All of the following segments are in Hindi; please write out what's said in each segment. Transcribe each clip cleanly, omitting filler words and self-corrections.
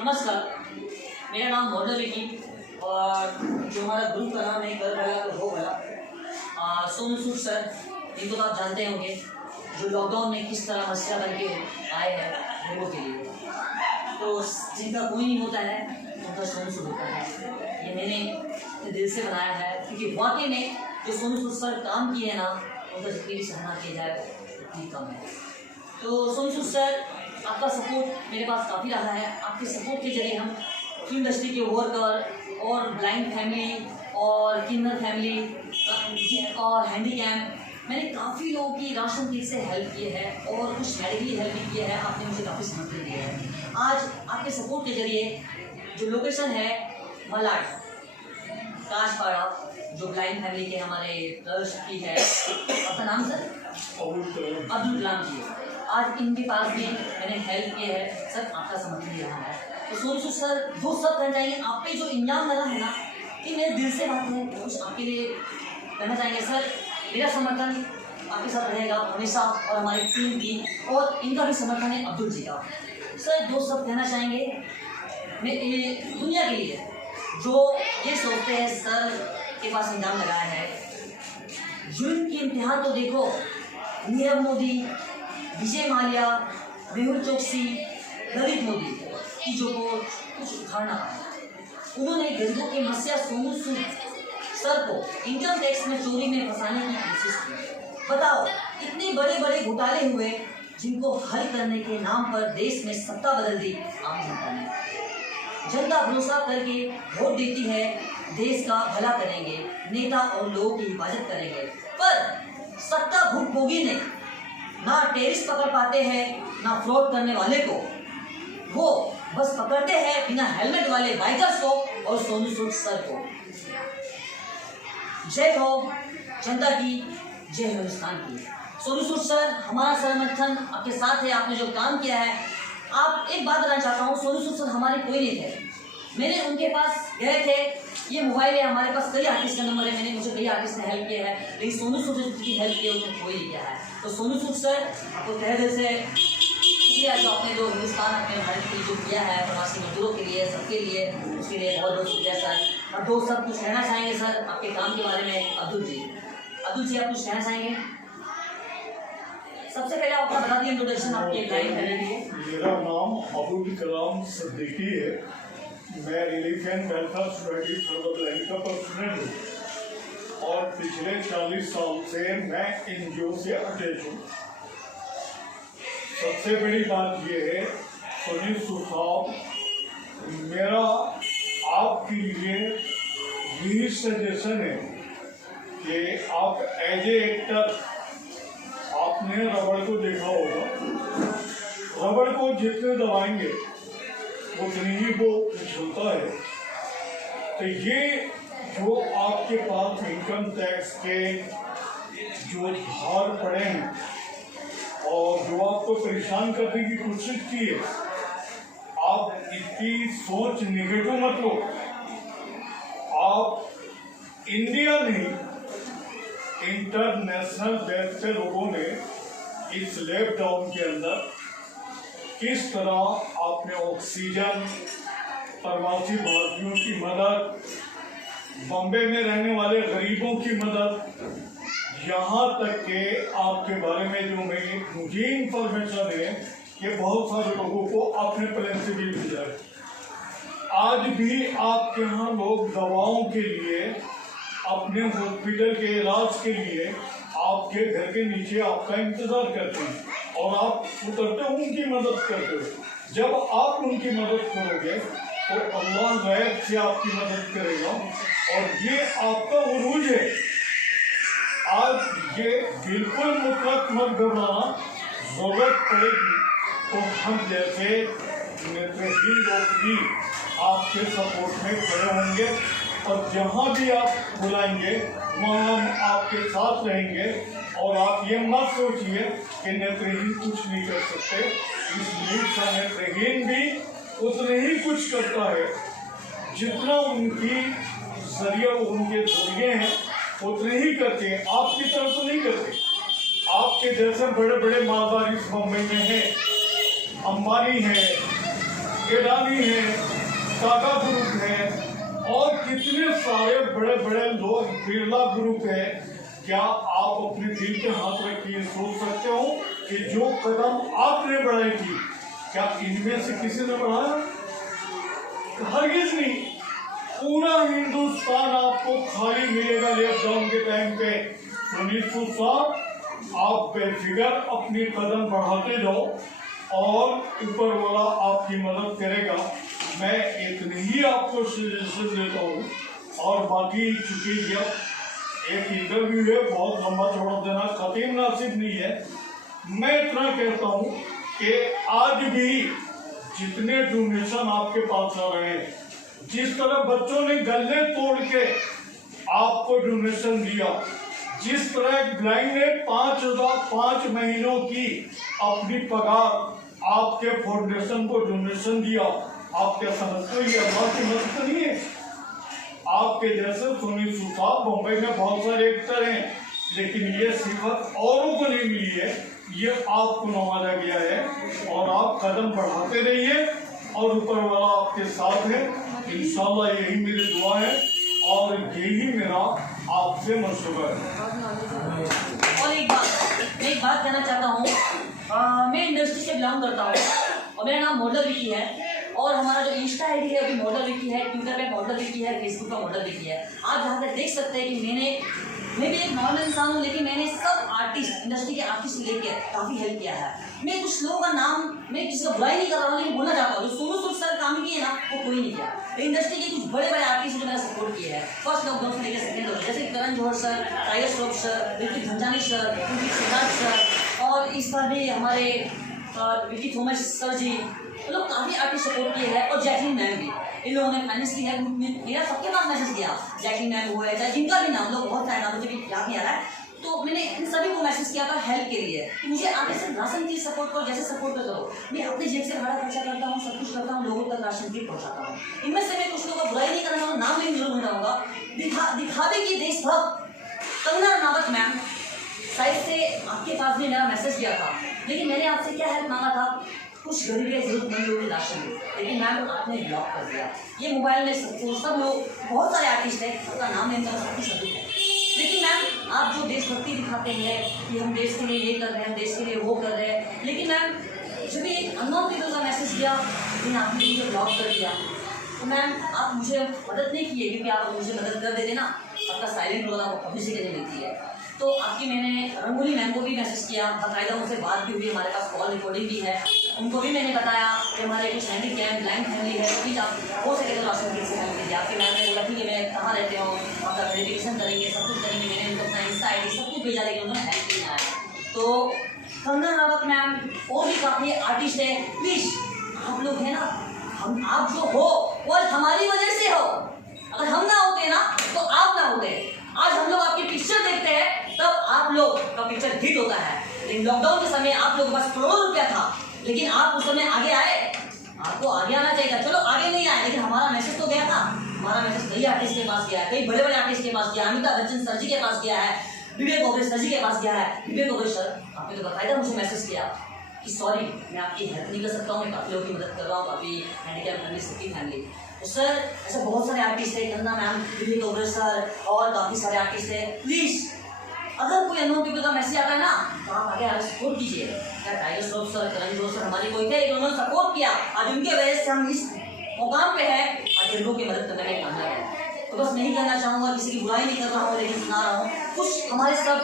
नमस्कार, मेरा नाम मॉडल विकी और जो हमारा ग्रुप का नाम है कर भला तो हो भला। सोनू सूद सर, इनको तो आप जानते होंगे, जो लॉकडाउन में किस तरह मस्या बन के आए हैं लोगों के लिए। तो जिनका कोई नहीं होता है उनका सोनू सूद होता है। ये मैंने दिल से बनाया है क्योंकि वाकई में जो सोनू सूद सर काम किए हैं ना, उनका जितनी भी सराहना की जाए उतनी कम है। तो सोनू सूद सर, आपका सपोर्ट मेरे पास काफ़ी रहा है। आपके सपोर्ट के जरिए हम फिल्म इंडस्ट्री के वर्कर और ब्लाइंड फैमिली और किन्नर फैमिली और हैंडीकैप, मैंने काफ़ी लोगों की राशन किट से हेल्प की है और कुछ मेडिकली हेल्प भी किया है। आपने मुझे काफ़ी समर्थन दिया है। आज आपके सपोर्ट के जरिए जो लोकेशन है मलाड काशपाड़ा, जो ब्लाइंड फैमिली के हमारे ट्रस्ट की है, आपका नाम सर? अब्दुल कलाम जी। आज इनके पास भी मैंने हेल्प किया है सर, आपका समर्थन दिया है। तो सोनू सूद सर, दो सब कहना चाहिए, आप पे जो इंजाम लगा है ना कि मेरे दिल से बात है, कुछ आपके लिए कहना चाहेंगे सर। मेरा समर्थन आपके साथ रहेगा हमेशा और हमारी टीम की, और इनका भी समर्थन है अब्दुल जी का। सर दो सब कहना चाहेंगे मैं दुनिया के लिए जो ये सोचते हैं सर के पास इंजाम लगाया है। जुल्म की इम्तिहान तो देखो, नीरव मोदी, विजय माल्या, मेहुल चोकसी, ललित मोदी की जो को कुछ उखाड़ना था। उन्होंने गरीबों के मस्या सोनू सूद सर को इनकम टैक्स में चोरी में फंसाने की कोशिश की। बताओ, इतने बड़े बड़े घोटाले हुए जिनको हल करने के नाम पर देश में सत्ता बदल दी आम जनता ने। जनता भरोसा करके वोट देती है, देश का भला करेंगे, नेता और लोगों की हिफाजत करेंगे। पर सत्ता भुगभोगी ने ना टेररिस्ट पकड़ पाते हैं ना फ्रॉड करने वाले को, वो बस पकड़ते हैं बिना हेलमेट वाले बाइकर्स को और सोनू सूद सर को। जय हो जनता की, जय हिंदुस्तान की। सोनू सूद सर, हमारा समर्थन आपके साथ है। आपने जो काम किया है, आप एक बात बताना चाहता हूँ, सोनू सूद सर हमारे कोई नहीं थे। मैंने उनके पास गए थे, ये मोबाइल है हमारे पास, कई आर्टिस्ट का नंबर है, मैंने मुझे कई आर्टिस्ट ने हेल्प किया है, लेकिन सोनू सूद ने जितनी हेल्प की है उसने कोई नहीं किया है। तो सोनू सूद सर, आपको तहे दिल से शुक्रिया जो आपने जो हिंदुस्तान अपने भारत के लिए जो किया है, प्रवासी मजदूरों के लिए, सबके लिए, उसके लिए बहुत बहुत शुक्रिया सर। अब दोस्त सब कुछ कहना चाहेंगे सर आपके काम के बारे में? अब्दुल जी, आप कुछ कहना चाहेंगे? सबसे पहले आप अपना बता दिए इंट्रोडक्शन आपके लाइन करने के लिए। मेरा नाम अब्दुल कलाम सिद्दीकी है। मैं relief and welfare society for the blind का प्रेसिडेंट हूँ और पिछले 40 साल से मैं एनजीओ से अटैच हूँ। सबसे बड़ी बात यह है, सोनू सूद साहब, मेरा आपके लिए यही सजेशन है कि आप एज ए एक्टर, आपने रबड़ को देखा होगा, रबड़ को जितने दबाएंगे उतनी ही वो उछलता है। तो ये जो आपके पास इनकम टैक्स के जो भार पड़े हैं और जो आपको परेशान करने की कोशिश की है, आप इसकी सोच निगेटिव मत लो। आप इंडिया नहीं, इंटरनेशनल बेस पे लोगों ने इस लॉकडाउन के अंदर किस तरह आपने ऑक्सीजन, प्रवासी भारतीयों की मदद, बॉम्बे में रहने वाले गरीबों की मदद, यहाँ तक के आपके बारे में जो मुझे इंफॉर्मेशन है कि बहुत सारे लोगों को अपने प्लान से भी भेजा है। आज भी आपके यहाँ लोग दवाओं के लिए, अपने हॉस्पिटल के इलाज के लिए आपके घर के नीचे आपका इंतजार करते हैं और आप उतरते हो, उनकी मदद करते हो। जब आप उनकी मदद करोगे तो अल्लाह गैब से आपकी मदद करेगा और ये आपका उरूज है। आज ये बिल्कुल मुतलक मत घबराना, जरूरत पड़ेगी तो हम जैसे नेत्रहीन लोग भी आपके सपोर्ट में खड़े होंगे और जहाँ भी आप बुलाएंगे वहाँ हम आपके साथ रहेंगे। और आप ये मत सोचिए कि नेत्रहीन कुछ नहीं कर सकते। इस मुल्क का नेत्रहीन भी उतने ही कुछ करता है जितना उनकी जरिए, उनके जरिए हैं उतने ही करते हैं, आपकी तरफ तो नहीं करते। आपके जैसे बड़े बड़े मालदार इस बम्बई में हैं, अंबानी है, गिलानी है, टाटा ग्रुप है और कितने सारे बड़े बड़े लोग, बिरला ग्रुप है। क्या आप अपने दिल पे हाथ रख के सोच सकते हो कि जो कदम आपने बढ़ाई थी, क्या इनमें से किसी ने बढ़ाया? हरगिज नहीं। पूरा हिंदुस्तान आपको खाली मिलेगा लॉकडाउन के टाइम पे। सुनील साहब, आप बेफिक्र अपनी कदम बढ़ाते जाओ और ऊपर वाला आपकी मदद करेगा। मैं इतनी ही आपको सजेशन देता हूँ। और बाकी चूंकि जब एक इंटरव्यू है, बहुत लंबा चौड़ा देना खतीब नासिब नहीं है। मैं इतना कहता हूँ कि आज भी जितने डोनेशन आपके पास आ रहे हैं, जिस तरह बच्चों ने गले तोड़ के आपको डोनेशन दिया, जिस तरह ब्लाइंड ने 5 महीनों की अपनी पगार आपके फाउंडेशन को डोनेशन दिया, आप क्या समझते हो ये अल्लाह की मदद नहीं है? आपके जैसे सुनील साहब मुंबई में बहुत सारे एक्टर हैं, लेकिन ये सिफत औरों को नहीं मिली है, ये आपको नवाजा गया है। और आप कदम बढ़ाते रहिए और ऊपर वाला आपके साथ है। इंशाल्लाह यही मेरी दुआ है और यही मेरा आपसे मशवरा है। और एक बात कहना चाहता हूँ, मैं इंडस्ट्री से बिलोंग करता हूँ और मेरा नाम मॉडल विकी है। और हमारा जो इंस्टा आईडी है अभी मॉडल विकी है, ट्विटर पे मॉडल विकी है, फेसबुक पे मॉडल विकी है। आप जहाँ तक देख सकते हैं कि मैं भी एक नॉर्मल इंसान हूँ, लेकिन मैंने सब आर्टिस्ट, इंडस्ट्री के आर्टिस्ट से लेकर काफ़ी हेल्प किया है। मैं कुछ लोगों का नाम, मैं किसी का बुराई नहीं कर रहा हूँ, लेकिन बोलना चाहता हूँ जो सोनू सूद सर काम किए ना, वो कोई नहीं किया। इंडस्ट्री के कुछ बड़े बड़े आर्टिस्ट जो मैंने सपोर्ट किए हैं फर्स्ट लॉकडाउन से लेकर सेकंड लॉकडाउन, जैसे Karan Johar sir, Tiger Shroff sir, Hrithik Jhanjhani sir, Kuldeep Siddharth sir, और इस बार भी हमारे विकी थॉमस सर जी, तो लोग काफ़ी आर्टिस्ट सपोर्ट किए हैं। और जैकलिन मैम भी, इन लोगों ने फाइनेंस की है। मेरा सबके पास मैसेज किया, जैकलिन मैम हुआ है, चाहे जिनका भी नाम, लोग बहुत सारे नाम मुझे भी याद नहीं आ रहा है, तो मैंने इन सभी को मैसेज किया था हेल्प के लिए कि मुझे आगे से राशन की सपोर्ट करो, जैसे सपोर्ट करो। मैं अपने जेब से भाड़ा खर्चा करता हूँ, सब कुछ करता हूँ, लोगों तक राशन भी पहुँचाता हूँ। इनमें से मैं कुछ लोगों का बुराई नहीं करना चाहूँगा, नाम नहीं जरूर बताऊँगा। दिखावे की देशभक्त कंगना रनावत मैम, शायद से आपके पास भी मेरा मैसेज किया था, लेकिन मैंने आपसे क्या हेल्प मांगा था, कुछ गरीब या जरूरतमंद लोगों की राशन, लेकिन मैम आपने ब्लॉक कर दिया। ये मोबाइल में सब लोग, बहुत सारे आर्टिस्ट हैं, सबका नाम नहीं, सबकी सबूत है, लेकिन मैम आप जो देशभक्ति दिखाते हैं कि हम देश के लिए ये कर रहे हैं, हम देश के लिए वो कर रहे हैं, लेकिन मैम जब भी एक अननोन पीपल का मैसेज किया, लेकिन आपने मुझे ब्लॉक कर दिया, तो मैम आप मुझे मदद नहीं किए, क्योंकि आप मुझे मदद कर देते ना, आपका साइलेंट रोल आपको पब्लिसिटी नहीं मिलती है। तो आपकी मैंने रंगोली मैम को भी मैसेज किया, बाकायदा उनसे बात भी हुई, हमारे पास कॉल रिकॉर्डिंग भी है, उनको भी मैंने बताया कि हमारे कुछ हैंडीकैप ब्लाइंड फैमिली है, तो प्लीज़ आप हो सके तो राशन की हेल्प कीजिए। आपकी मैम ने बोला ठीक है, मैं कहाँ रहते हो, आपका वेरिफिकेशन करेंगे, सब कुछ करेंगे। मैंने उनको अपना इंस्टा आईडी सब कुछ भेजा, लेकिन उन्होंने हेल्प नहीं आया। तो कंगना रनावत मैम और भी काफ़ी आर्टिस्ट है, प्लीज़ आप लोग हैं ना, हम आप जो हो वो हमारी वजह से हो, अगर हम ना होते ना तो आप ना होते। आज हम लोग आपकी पिक्चर देखते हैं तब आप लोग का पिक्चर हिट होता है, लेकिन लॉकडाउन के समय आप लोगों के पास करोड़ों रुपया था, लेकिन आप उस समय आगे आए, आपको आगे आना चाहिए था। चलो आगे नहीं आए, लेकिन हमारा मैसेज तो गया था। हमारा मैसेज कई आर्टिस्ट के पास गया है, कई बड़े बड़े आर्टिस्ट के पास गया है, अमिताभ बच्चन सर जी के पास गया है, विवेक ओबेरॉय सर जी के पास गया है। विवेक ओबेरॉय सर, आपने तो बाकायदा मुझे मैसेज किया कि सॉरी मैं आपकी हेल्प नहीं कर सकता हूँ, मैं काफ़ी लोगों की मदद कर रहा हूँ, काफ़ी हैंडीकैप फैमिली, सबकी फैमिली। तो सर ऐसे बहुत सारे आर्टिस्ट है, कंगना मैम, विवेक ओबेरॉय सर और काफ़ी सारे आर्टिस्ट है। प्लीज़ अगर कोई अननोन पीपल का मैसेज आता है ना, तो आप आगे आगे सपोर्ट कीजिए। क्या टाइगर श्रॉफ सर, करण जौहर सर हमारे कोई थे, उन्होंने सपोर्ट किया, आज उनके वजह से हम इस मुकाम पे है और गरीबों की मदद करने में कामयाब है। तो बस मैं ही कहना चाहूँगा, किसी की बुराई नहीं कर रहा हूँ, लेकिन सुना रहा हूँ कुछ हमारे सब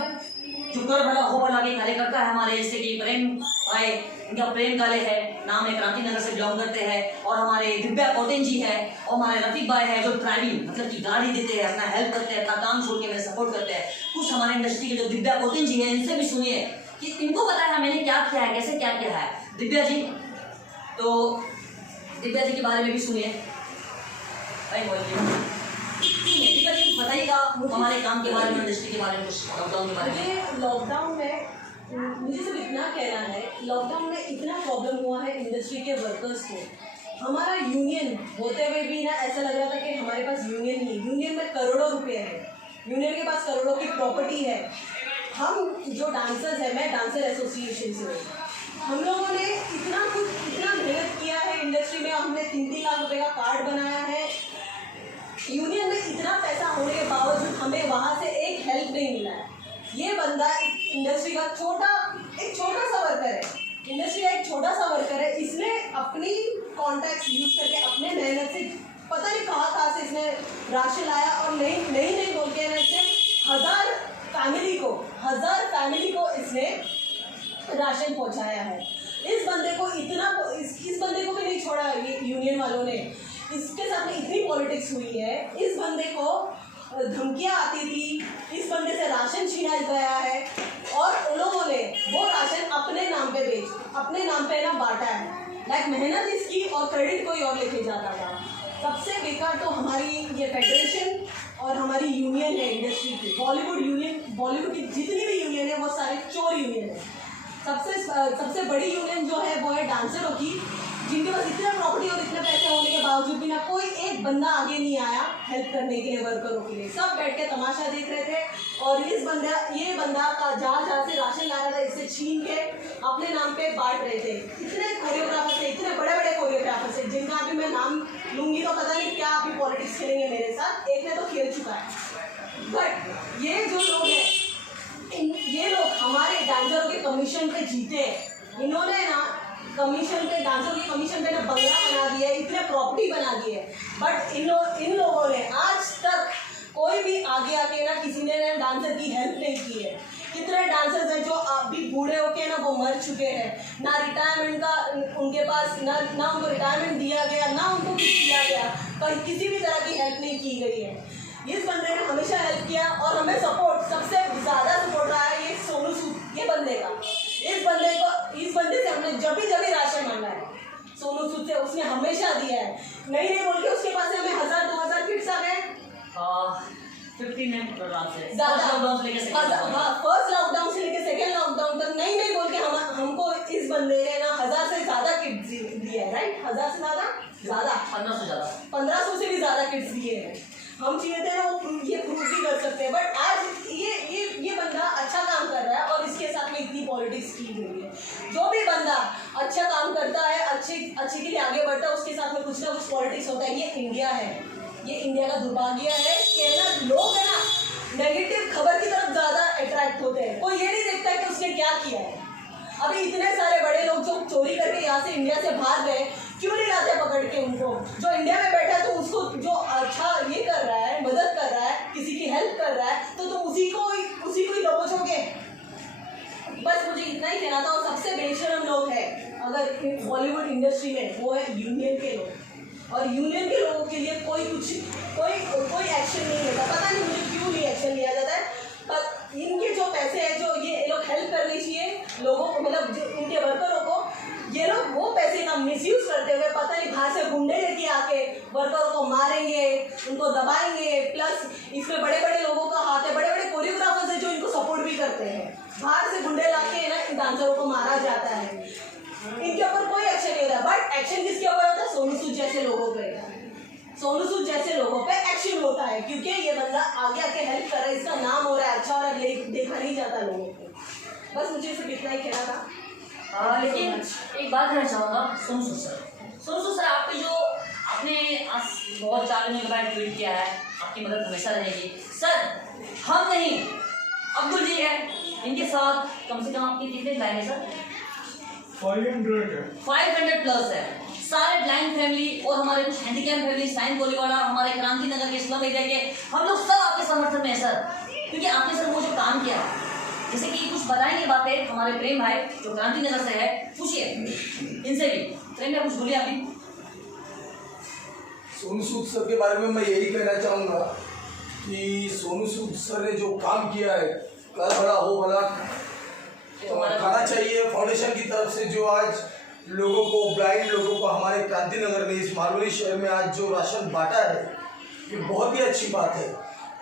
जो कर भला हो भला के कार्यकर्ता है हमारे, जैसे कि प्रेम भाई, इनका प्रेम काले है, नाम है, क्रांति नगर से बिलोंग करते हैं, और हमारे दिव्या कोटेन जी है, और हमारे रफीक भाई है जो ड्राइविंग मतलब कि गाड़ी देते हैं, अपना हेल्प करते हैं, अपना काम छोड़ के मेरे सपोर्ट करते हैं। कुछ हमारे इंडस्ट्री के जो दिव्या कोटेन जी है, इनसे भी सुनिए कि इनको पता है मैंने क्या किया है, कैसे क्या किया है दिव्या जी, तो दिव्या जी के बारे में भी सुनिए। बताइएगा हमारे काम के बारे में, इंडस्ट्री के बारे में, कुछ लॉकडाउन के बारे में। लॉकडाउन में मुझे सिर्फ इतना कहना है, लॉकडाउन में इतना प्रॉब्लम हुआ है इंडस्ट्री के वर्कर्स को। हमारा यूनियन होते हुए भी ना ऐसा लग रहा था कि हमारे पास यूनियन नहीं, यूनियन में करोड़ों रुपए है, यूनियन के पास करोड़ों की प्रॉपर्टी है। हम जो डांसर्स हैं, मैं डांसर एसोसिएशन से हूँ, हम लोगों ने इतना मेहनत किया है इंडस्ट्री में, हमने लाख रुपए का कार्ड बनाया है। यूनियन में इतना पैसा होने के बावजूद हमें वहाँ से एक हेल्प नहीं मिला है। ये बंदा इंडस्ट्री का एक छोटा सा वर्कर है, इंडस्ट्री का एक छोटा सा वर्कर है। इसने अपनी कॉन्टैक्ट्स यूज करके अपने मेहनत से पता नहीं कहाँ से इसने राशन लाया और नहीं बोल के ना इसने 1000 फैमिली को इसने राशन पहुंचाया है। इस बंदे को भी नहीं छोड़ा ये यूनियन वालों ने। इसके साथ में इतनी पॉलिटिक्स हुई है, इस बंदे को धमकियां आती थी, इस बंदे से राशन छीना गया है और उन लोगों ने वो राशन अपने नाम पे ना बांटा है। लाइक मेहनत इसकी और क्रेडिट कोई और लेके जाता था। सबसे बेकार तो हमारी ये फेडरेशन और हमारी यूनियन है इंडस्ट्री की, बॉलीवुड की जितनी भी यूनियन है वो सारे चोर यूनियन है। सबसे बड़ी यूनियन जो है वो है डांसरों की, जिनके पास इतना प्रॉपर्टी और इतने पैसे होने के बावजूद भी ना कोई एक बंदा आगे नहीं आया हेल्प करने के लिए, वर्करों के लिए। सब बैठ के तमाशा देख रहे थे और ये बंदा का जहाँ से राशन ला रहा था इससे छीन के अपने नाम पे बांट रहे थे। इतने कोरियोग्राफर थे, इतने बड़े कोरियोग्राफर थे, जिनका अभी मैं नाम लूंगी तो पता नहीं क्या अभी पॉलिटिक्स खेलेंगे मेरे साथ। एक ने तो खेल चुका है। बट ये जो लोग हैं, ये लोग हमारे डांसरों के कमीशन पे जीते हैं। इन्होंने ना डांसरों की कमीशन पे ना बंगला बना दिया है, इतने प्रॉपर्टी बना दी है। बट इन लोगों ने आज तक कोई भी आगे आके ना किसी ने ना डांसर की हेल्प नहीं की है। कितने डांसर्स हैं जो अभी बूढ़े होके ना वो मर चुके हैं, ना रिटायरमेंट का उनके पास ना उनको रिटायरमेंट दिया गया, ना उनको कुछ किया गया, कहीं किसी भी तरह की हेल्प नहीं की गई है। इस बंदे ने हमेशा हेल्प किया और हमें सबसे ज़्यादा सपोर्ट रहा है ये सोनू सूद, ये बंदे का। इस बंदे से हमने जब भी राशन मांगा है सोनू सूद से, उसने हमेशा दिया है। नहीं बोल के उसके पास हमें 1000-2000 किट्स आ गए, 15 से ज़्यादा। फर्स्ट लॉकडाउन से लेके सेकेंड लॉकडाउन तक नहीं बोल के हमको इस बंदे ने ना 1000 से ज़्यादा किट्स दिए है। राइट, 1000 से ज़्यादा 1500 से भी ज़्यादा किट्स दिए हैं। हम चाहिए थे ना वो ये प्रूव भी कर सकते हैं। बट आज ये बंदा अच्छा काम कर रहा है और इसके साथ में इतनी पॉलिटिक्स की गई है। जो भी बंदा अच्छा काम करता है, अच्छे के लिए आगे बढ़ता है, उसके साथ में कुछ ना कुछ पॉलिटिक्स होता है। ये इंडिया है, ये इंडिया का दुर्भाग्य है कि ना लोग है ना नेगेटिव खबर की तरफ ज़्यादा अट्रैक्ट होते हैं। कोई ये नहीं देखता कि उसने क्या किया है। अभी इतने सारे बड़े लोग जो चोरी करके यहाँ से इंडिया से भाग गए, क्यों नहीं लाते पकड़ के उनको? जो इंडिया में बैठा है तो उसको जो अच्छा ये कर रहा है, मदद कर रहा है, किसी की हेल्प कर रहा है, तो तुम उसी को ही दबोचोगे। बस मुझे इतना ही कहना था। और सबसे बेशरम लोग हैं अगर बॉलीवुड इंडस्ट्री में, वो है यूनियन के लोग। और यूनियन के लोगों के लिए कोई एक्शन नहीं लेता। पता नहीं मुझे क्यों नहीं एक्शन लिया जाता है। पर इनके जो पैसे हैं, जो ये लोग हेल्प करनी चाहिए लोगों को, मतलब इनके वर्करों को, ये लोग वो पैसे का मिसयूज करते हुए पता नहीं बाहर से गुंडे लेके आके वर्करों को मारेंगे, उनको दबाएंगे। प्लस इसमें बड़े लोगों का हाथ है, बड़े कोरियोग्राफर्स हैं जो इनको सपोर्ट भी करते हैं। बाहर से गुंडे लाके ना इन डांसरों को मारा जाता है। इनके ऊपर कोई एक्शन नहीं होता। बट एक्शन किसके ऊपर होता है? सोनू सूद जैसे लोगों पे एक्शन होता है, क्योंकि ये बंदा आगे आके हेल्प कर रहा है, इसका नाम हो रहा है अच्छा, और देखा नहीं जाता लोगों को। बस मुझे सिर्फ इतना ही कहना था। लेकिन एक बात कहना चाहूँगा सोनू सूद सर, आपने आज बहुत 4 दिन के बाद ट्वीट किया है, आपकी मदद हमेशा रहेगी सर। हम नहीं, अब्दुल जी है, इनके साथ कम से कम आपकी कितने लाइन है सर? 500 प्लस है। सारे ब्लाइंड फैमिली और हमारे कुछ हैंडीकैप फैमिली, साइन गोलीवाड़ा, हमारे क्रांति नगर के, इस्लाम एरिया के, हम लोग सब आपके समर्थन में है सर। क्योंकि आपने सर वो जो काम किया, जैसे कि कुछ बताएंगे बातें हमारे प्रेम भाई जो क्रांति नगर से है, पूछिए इनसे भी। प्रेम भाई कुछ बोलिए आप भी। सोनू सूद सर के बारे में मैं यही कहना चाहूँगा कि सोनू सूद सर ने जो काम किया है, कर बड़ा हो भला, तो खाना चाहिए। फाउंडेशन की तरफ से जो आज लोगों को, ब्लाइंड लोगों को हमारे क्रांति नगर में, इस मालवनी शहर में आज जो राशन बांटा है, ये बहुत ही अच्छी बात है।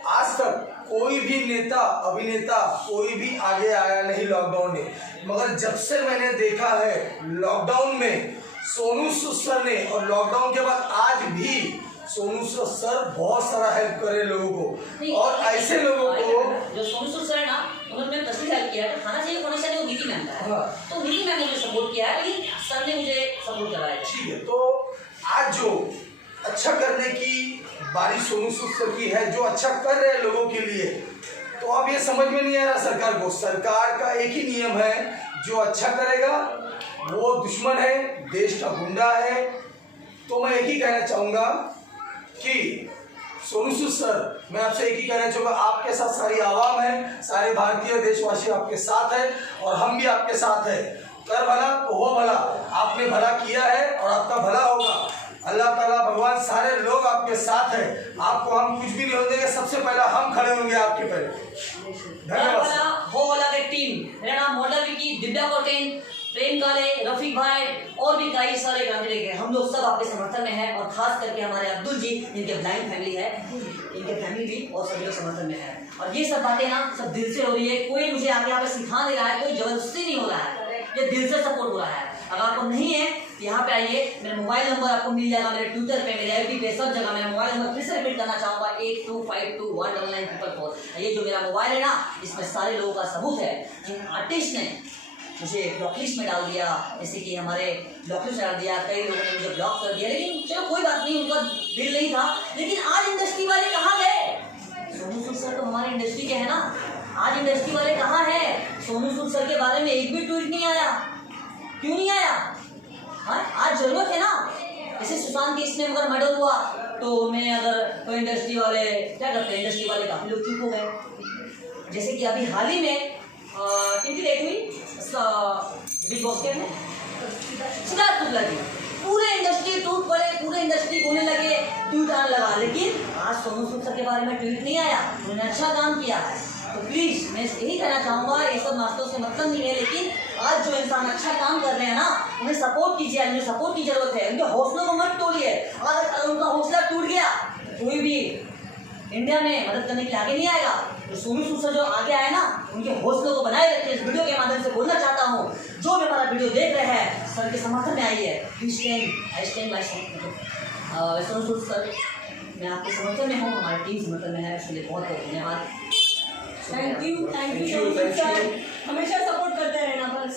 आज तक कोई भी नेता, अभिनेता कोई भी आगे आया नहीं लॉकडाउन में, मगर जब से मैंने देखा है लॉकडाउन में सोनू सूद सर ने, और लॉकडाउन के बाद आज भी सोनू सूद सर बहुत सारा हेल्प करे लोगों को। और ऐसे लोगों को जो सोनू सूद सर है ना, उन्होंने पर्सनली हेल्प किया है। तो खाना चाहिए फाउंडेशन ने वो नीति मैम का है, तो नीति मैम ने मुझे सपोर्ट किया है, लेकिन सर ने मुझे सपोर्ट कराया है। ठीक है, तो आज जो अच्छा करने की बारी सोनू सूद सर की है, जो अच्छा कर रहे हैं लोगों के लिए। तो अब ये समझ में नहीं आ रहा सरकार को। सरकार का एक ही नियम है, जो अच्छा करेगा वो दुश्मन है, देश का गुंडा है। तो मैं एक ही कहना चाहूँगा कि सोनू सूद सर, मैं आपसे एक ही कहना चाहूँगा, आपके साथ सारी आवाम है, सारे भारतीय देशवासी आपके साथ है और हम भी आपके साथ है। कर भला तो हो भला, आपने भला किया है और आपका भला होगा। अल्लाह ताला भगवान सारे लोग आपके साथ है, आपको हम कुछ भी नहीं होने देंगे, सबसे पहला हम खड़े होंगे आपके पहले। धन्यवाद। हो वाला के टीम, मेरा नाम मॉडल विकी, दिव्या कोटेन, प्रेम काले, रफीक भाई और भी कई सारे गांधी के, हम लोग सब आपके समर्थन में हैं। और खास करके हमारे अब्दुल जी, जिनके ब्लाइंड फैमिली है, इनके फैमिली भी और सभी लोग समर्थन में है। और ये सब बातें ना सब दिल से हो रही है, कोई मुझे आगे यहाँ पे सिखा नहीं रहा है, कोई जबरदस्ती नहीं हो रहा है, ये दिल से सपोर्ट हो रहा है। अगर आपको नहीं है तो यहाँ पे आइए, मेरा मोबाइल नंबर आपको मिल जाएगा, मेरे ट्विटर पे, मेरे FB पे, सब जगह मेरा मोबाइल नंबर फिर से रिपीट करना चाहूँगा 8252199944। ये जो मेरा मोबाइल है ना, इसमें सारे लोगों का सबूत है जिन आर्टिस्ट ने मुझे ब्लॉक लिस्ट में डाल दिया, जैसे कि हमारे ब्लॉक लिस्ट डाल दिया, कई लोगों ने मुझे ब्लॉक कर दिया, लेकिन चलो कोई बात नहीं, उनका दिल नहीं था। लेकिन आज इंडस्ट्री वाले कहाँ गए? सोनू सूद सर तो हमारे इंडस्ट्री के है ना, आज इंडस्ट्री वाले कहाँ हैं? सोनू सूद सर के बारे में एक भी ट्वीट नहीं आया, क्यों नहीं आया? हाँ, आज जरूरत है ना। जैसे सुशांत केस में अगर मर्डर हुआ तो मैं अगर कोई इंडस्ट्री वाले क्या करते हैं, इंडस्ट्री वाले काफी लोग चुप हो गए। जैसे कि अभी हाल ही में किनकी डेथ हुई बिग बॉस के में, सिद्धार्थ शुक्ला की, पूरे इंडस्ट्री टूट पड़े, पूरे इंडस्ट्री होने लगे, ट्वीट आने लगा। लेकिन आज सोनू सूद सर के बारे में ट्वीट नहीं आया, उन्होंने अच्छा काम किया है। तो प्लीज मैं यही कहना चाहूँगा, ये सब नाश्तों से मतलब नहीं है, लेकिन आज जो इंसान अच्छा काम कर रहे हैं ना, उन्हें सपोर्ट कीजिए, उन्हें सपोर्ट की जरूरत है, उनके हौसलों को मत तोड़िए। अगर उनका हौसला टूट गया, कोई भी इंडिया में मदद करने के लिए आगे नहीं आएगा। तो सोनू सूद सर जो आगे आए ना, उनके हौसलों को बनाए रखिए। इस वीडियो के माध्यम से बोलना चाहता हूँ, जो भी हमारा वीडियो देख रहे हैं, सर के समर्थन में आइए। सोनू सूद सर, मैं आपके समर्थन में हूँ, हमारी टीम समर्थन में है, इसके लिए बहुत बहुत धन्यवाद। Thank you so much sir, हमेशा सपोर्ट करते रहना बस।